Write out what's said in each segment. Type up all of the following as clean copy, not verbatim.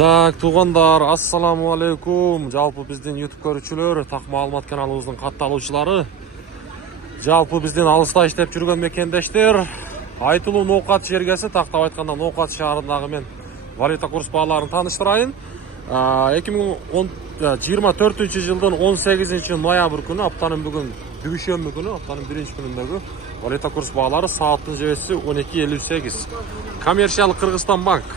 Так, туғандар, ассаламу алейкум. Жалпы бізден YouTube көрүүчүлөр, так маалымат каналыбыздын катталуучулары. Жалпы бізден алыста иштеп жүргөн мекендештер. Айтылуу Ноокат жергеси, тактап айтканда Ноокат шаарындагы мен валюта курс бааларын тааныштырайын. 2024-жылдын 18 ноябрь күнү, аптанын бүгүн дүбүшөмбү күнү, аптанын биринчи күнүндөгү валюта курс баалары сааттын жебеси 12.58. Коммерциялык Кыргызстан банк.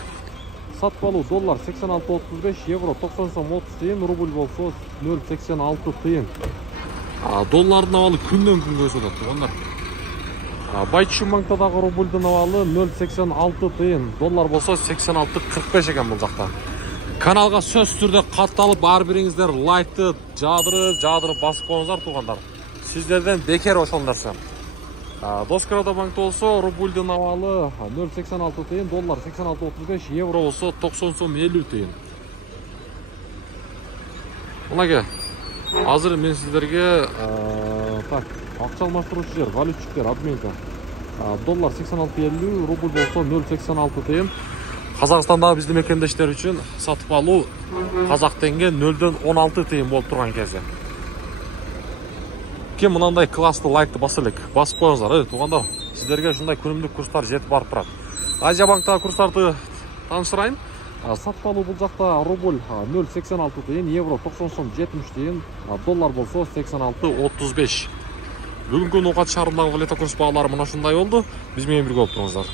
Сатып алуу доллар 86.35, евро 90 сом 30 тыйын, рубль болсо 0.86 тыйын. Доллардын абалы күндөн күнгө өсүп атат, туугандар. Байчу банкта дагы рубльдун абалы 0.86 тыйын, доллар болсо 86.45 экен бул жакта. Каналга сөз түрдө катталып, ар бириңиздер лайкты жаадырып басып коюңуздар, туугандар. Сиздерден бекер ошол нерсе. Доскоро банкта болсо рубльдун абалы 0.86 тыйын, доллар 86.35, евро болсо 90 сом 50 тыйын. Мынакей, азыр мен сиздерге акча алмаштыруучу жер, валютчиктер, обменка. Доллар 86.50, рубль болсо 0.86 тыйын. Казакстандагы биздин мекендештер үчүн сатып алуу казак теңге 0.16 тыйын болуп турган кезде. Ким мынандай классты лайкты басып элек, басып коюңуздар, туугандар. Сиздерге ушундай күнүмдүк курстар жетип барып турат. Азия банктагы курстарды тааныштырайын. Сатып алуу бул жакта рубль 0.86 тыйын, евро 90 сом 70 тыйын, доллар болсо 86.35. Бүгүнкү Ноокат шаарындагы валюта курс баалары мына ушундай болду. Биз менен бирге болуп туруңуздар.